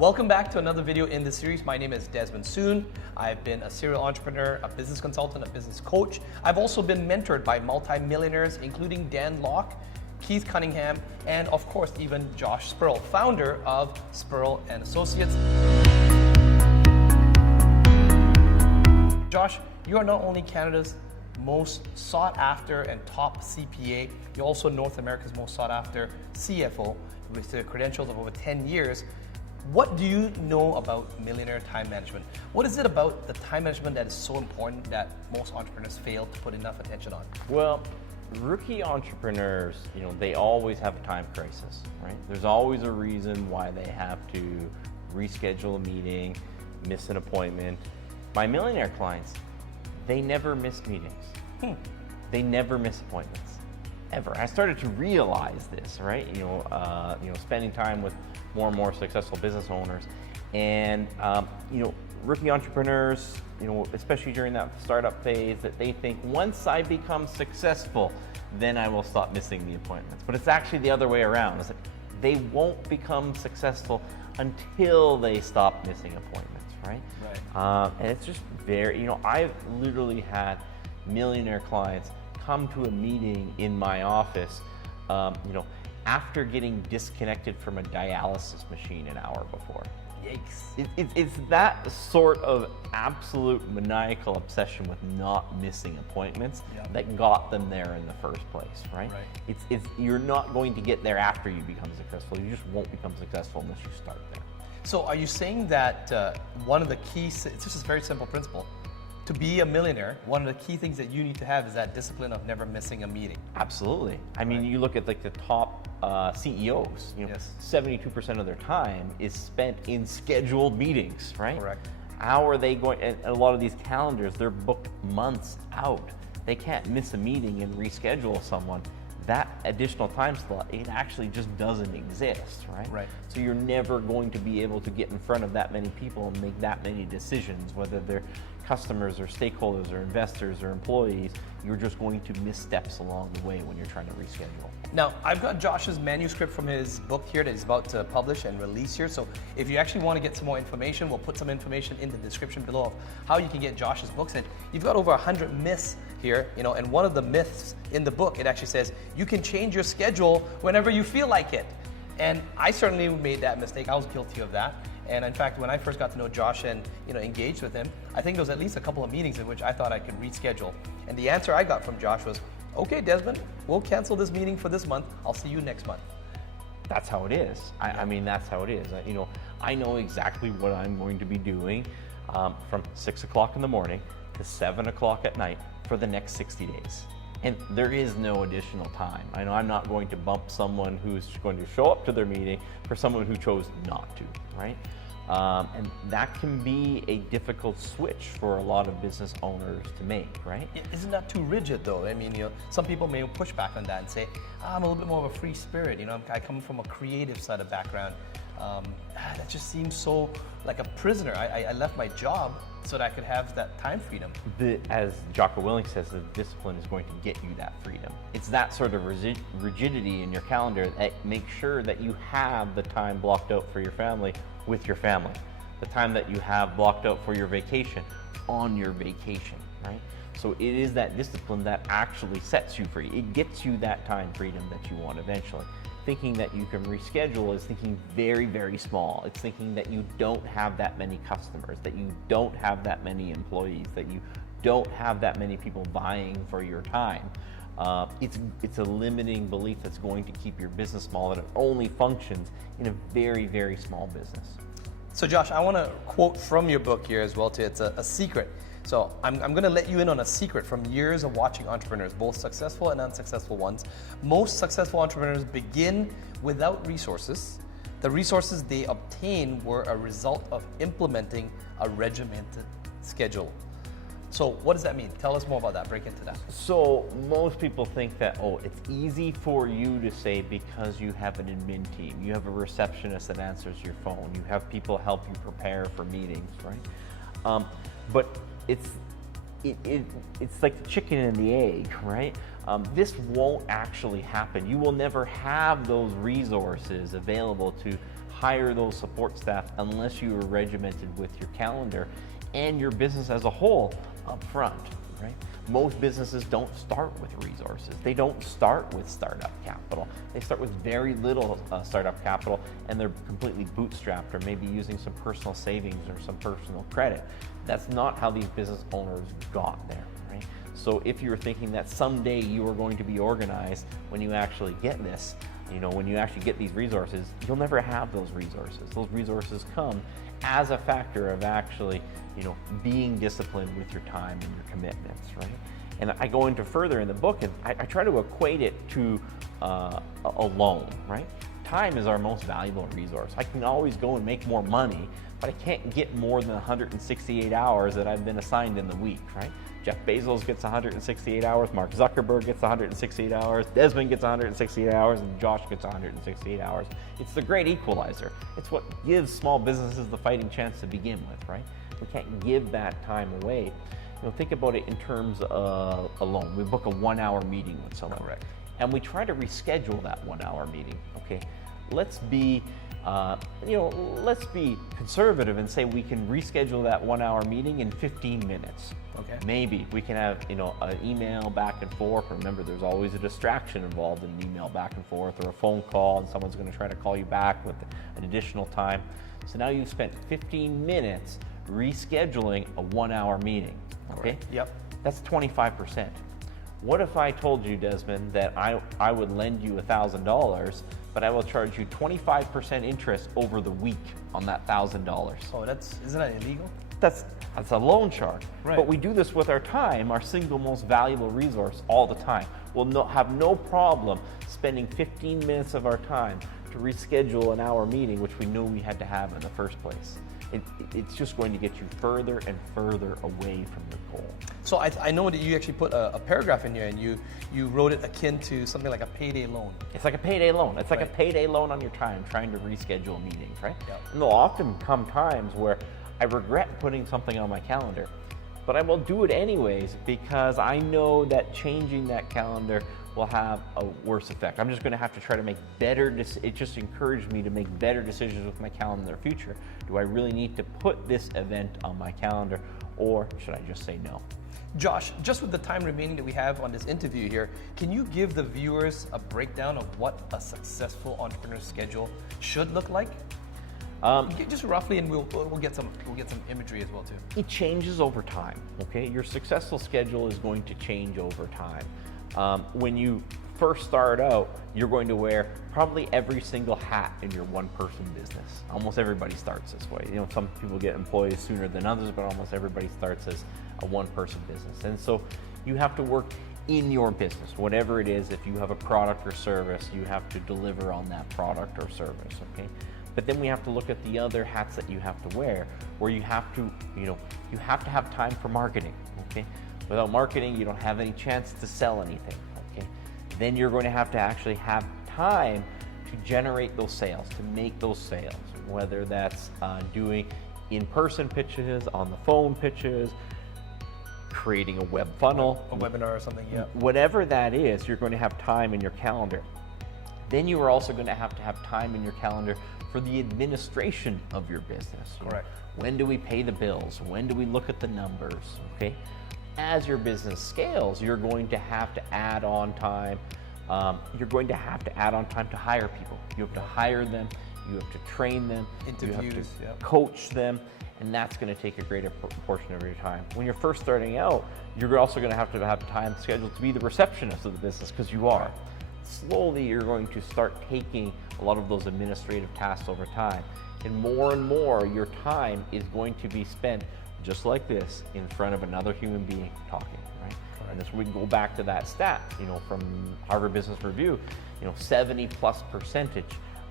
Welcome back to another video in this series. My name is Desmond Soon. I've been a serial entrepreneur, a business consultant, a business coach. I've also been mentored by multi-millionaires, including Dan Locke, Keith Cunningham, and of course, even Josh Spurrell, founder of Spurrell and Associates. Josh, you are not only Canada's most sought after and top CPA, you're also North America's most sought after CFO with the credentials of over 10 years. What do you know about Millionaire time management? What is it about the time management that is so important that most entrepreneurs fail to put enough attention on? Well, rookie entrepreneurs, they always have a time crisis, right? There's always a reason why they have to reschedule a meeting, miss an appointment. My Millionaire clients, they never miss meetings. They never miss appointments, ever. I started to realize this, right? Spending time with more and more successful business owners, and rookie entrepreneurs, especially during that startup phase, that they think once I become successful, then I will stop missing the appointments. But it's actually the other way around. It's like they won't become successful until they stop missing appointments, right? Right. And it's just very, I've literally had Millionaire clients come to a meeting in my office, after getting disconnected from a dialysis machine an hour before. Yikes. It's that sort of absolute maniacal obsession with not missing appointments that got them there in the first place, right? You're not going to get there after you become successful. You just won't become successful unless you start there. So are you saying that one of the keys, it's just a very simple principle, to be a millionaire, one of the key things that you need to have is that discipline of never missing a meeting? Absolutely. I mean, you look at like the top CEOs, 72% of their time is spent in scheduled meetings, right? Correct. How are they going, and a lot of these calendars, they're booked months out. They can't miss a meeting and reschedule someone. That additional time slot, it actually just doesn't exist, right? Right. So you're never going to be able to get in front of that many people and make that many decisions, whether they're customers or stakeholders or investors or employees. You're just going to miss steps along the way when you're trying to reschedule. Now, I've got Josh's manuscript from his book here that he's about to publish and release here. So if you actually want to get some more information, we'll put some information in the description below of how you can get Josh's books. And you've got over 100 myths here, and one of the myths in the book, it actually says you can change your schedule whenever you feel like it. And I certainly made that mistake. I was guilty of that. And in fact, when I first got to know Josh and engaged with him, I think there was at least a couple of meetings in which I thought I could reschedule. And the answer I got from Josh was, okay, Desmond, we'll cancel this meeting for this month. I'll see you next month. That's how it is. I mean, that's how it is. I know exactly what I'm going to be doing from 6 o'clock in the morning to 7 o'clock at night for the next 60 days. And there is no additional time. I know I'm not going to bump someone who's going to show up to their meeting for someone who chose not to, right? And that can be a difficult switch for a lot of business owners to make, right? Isn't that too rigid though? I mean, some people may push back on that and say, I'm a little bit more of a free spirit. I come from a creative side of background. That just seems so like a prisoner. I left my job so that I could have that time freedom. As Jocko Willink says, the discipline is going to get you that freedom. It's that sort of rigidity in your calendar that makes sure that you have the time blocked out for your family with your family. The time that you have blocked out for your vacation on your vacation, right? So it is that discipline that actually sets you free. It gets you that time freedom that you want eventually. Thinking that you can reschedule is thinking very, very small. It's thinking that you don't have that many customers, that you don't have that many employees, that you don't have that many people vying for your time. It's a limiting belief that's going to keep your business small, and it only functions in a very, very small business. So Josh, I want to quote from your book here as well too. It's a secret. So I'm going to let you in on a secret from years of watching entrepreneurs, both successful and unsuccessful ones. Most successful entrepreneurs begin without resources. The resources they obtain were a result of implementing a regimented schedule. So what does that mean? Tell us more about that. Break into that. So most people think that, it's easy for you to say because you have an admin team, you have a receptionist that answers your phone, you have people help you prepare for meetings, right? But it's like the chicken and the egg, right? This won't actually happen. You will never have those resources available to hire those support staff unless you are regimented with your calendar and your business as a whole up front, right? Most businesses don't start with resources. They don't start with startup capital. They start with very little startup capital, and they're completely bootstrapped or maybe using some personal savings or some personal credit. That's not how these business owners got there, right? So if you're thinking that someday you are going to be organized when you actually get this, when you actually get these resources, you'll never have those resources. Those resources come as a factor of actually, being disciplined with your time and your commitments, right? And I go into further in the book, and I try to equate it to a loan, right? Time is our most valuable resource. I can always go and make more money, but I can't get more than 168 hours that I've been assigned in the week, right? Jeff Bezos gets 168 hours, Mark Zuckerberg gets 168 hours, Desmond gets 168 hours, and Josh gets 168 hours. It's the great equalizer. It's what gives small businesses the fighting chance to begin with, right? We can't give that time away. Think about it in terms of a loan. We book a 1-hour meeting with someone, Correct. and we try to reschedule that 1-hour meeting. Okay, let's be conservative and say we can reschedule that 1-hour meeting in 15 minutes. Okay. Maybe we can have an email back and forth. Remember, there's always a distraction involved in an email back and forth, or a phone call, and someone's going to try to call you back with an additional time. So now you've spent 15 minutes rescheduling a 1-hour meeting. Okay. Right. Yep. That's 25%. What if I told you, Desmond, that I would lend you $1,000, but I will charge you 25% interest over the week on that $1,000? Oh, isn't that illegal? That's a loan charge. Right. But we do this with our time, our single most valuable resource, all the time. We'll have no problem spending 15 minutes of our time to reschedule an hour meeting, which we knew we had to have in the first place. It's just going to get you further and further away from your goal. So I know that you actually put a paragraph in here, and you wrote it akin to something like a payday loan. It's like a payday loan. It's like Right. a payday loan on your time, trying to reschedule meetings, right? Yep. And there'll often come times where I regret putting something on my calendar, but I will do it anyways because I know that changing that calendar will have a worse effect. I'm just going to have to try to make better it just encouraged me to make better decisions with my calendar in the future. Do I really need to put this event on my calendar, or should I just say no? Josh, just with the time remaining that we have on this interview here, can you give the viewers a breakdown of what a successful entrepreneur schedule should look like? Just roughly, and we'll get some imagery as well too. It changes over time. Okay, your successful schedule is going to change over time. When you first start out, you're going to wear probably every single hat in your one-person business. Almost everybody starts this way. Some people get employees sooner than others, but almost everybody starts as a one-person business. And so you have to work in your business, whatever it is. If you have a product or service, you have to deliver on that product or service. Okay. But then we have to look at the other hats that you have to wear, where you have to have time for marketing. Okay. Without marketing, you don't have any chance to sell anything. Okay. Then you're going to actually have time to generate those sales, to make those sales, whether that's doing in-person pitches, on the phone pitches, creating a web funnel, a webinar or something. Yeah. Whatever that is, you're going to have time in your calendar. Then you are also going to have time in your calendar for the administration of your business. Correct. When do we pay the bills? When do we look at the numbers? Okay. As your business scales, you're going to have to add on time. You're going to have to add on time to hire people. You have to hire them. You have to train them. Interviews. You have to Yep. coach them. And that's going to take a greater portion of your time. When you're first starting out, you're also going to have time scheduled to be the receptionist of the business, because you are. Slowly, you're going to start taking a lot of those administrative tasks over time. And more, your time is going to be spent just like this in front of another human being talking, right? And this, we can go back to that stat, from Harvard Business Review, 70+%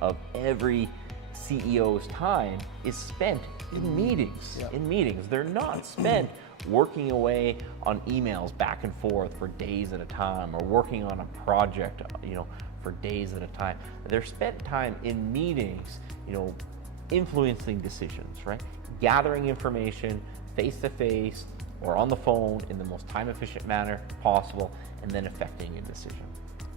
of every CEO's time is spent in meetings. Yep. In meetings. They're not spent working away on emails back and forth for days at a time, or working on a project, for days at a time. They're spent time in meetings, influencing decisions, right? Gathering information face-to-face or on the phone in the most time-efficient manner possible, and then affecting a decision.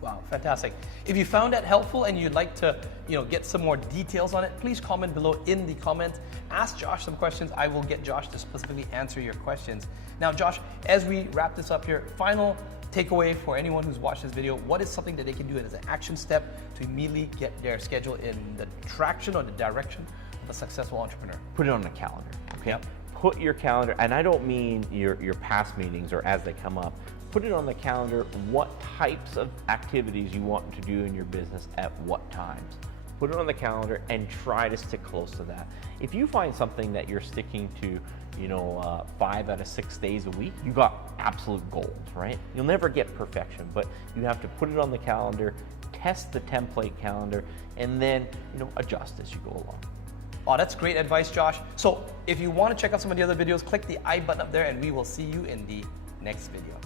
Wow, fantastic. If you found that helpful and you'd like to, get some more details on it, please comment below in the comments. Ask Josh some questions. I will get Josh to specifically answer your questions. Now, Josh, as we wrap this up here, final takeaway for anyone who's watched this video, what is something that they can do as an action step to immediately get their schedule in the traction or the direction of a successful entrepreneur? Put it on the calendar, okay? Yep. Put your calendar, and I don't mean your past meetings or as they come up. Put it on the calendar what types of activities you want to do in your business at what times. Put it on the calendar and try to stick close to that. If you find something that you're sticking to, 5 out of 6 days a week, you got absolute gold, right? You'll never get perfection, but you have to put it on the calendar, test the template calendar, and then, adjust as you go along. Oh, that's great advice, Josh. So if you want to check out some of the other videos, click the I button up there and we will see you in the next video.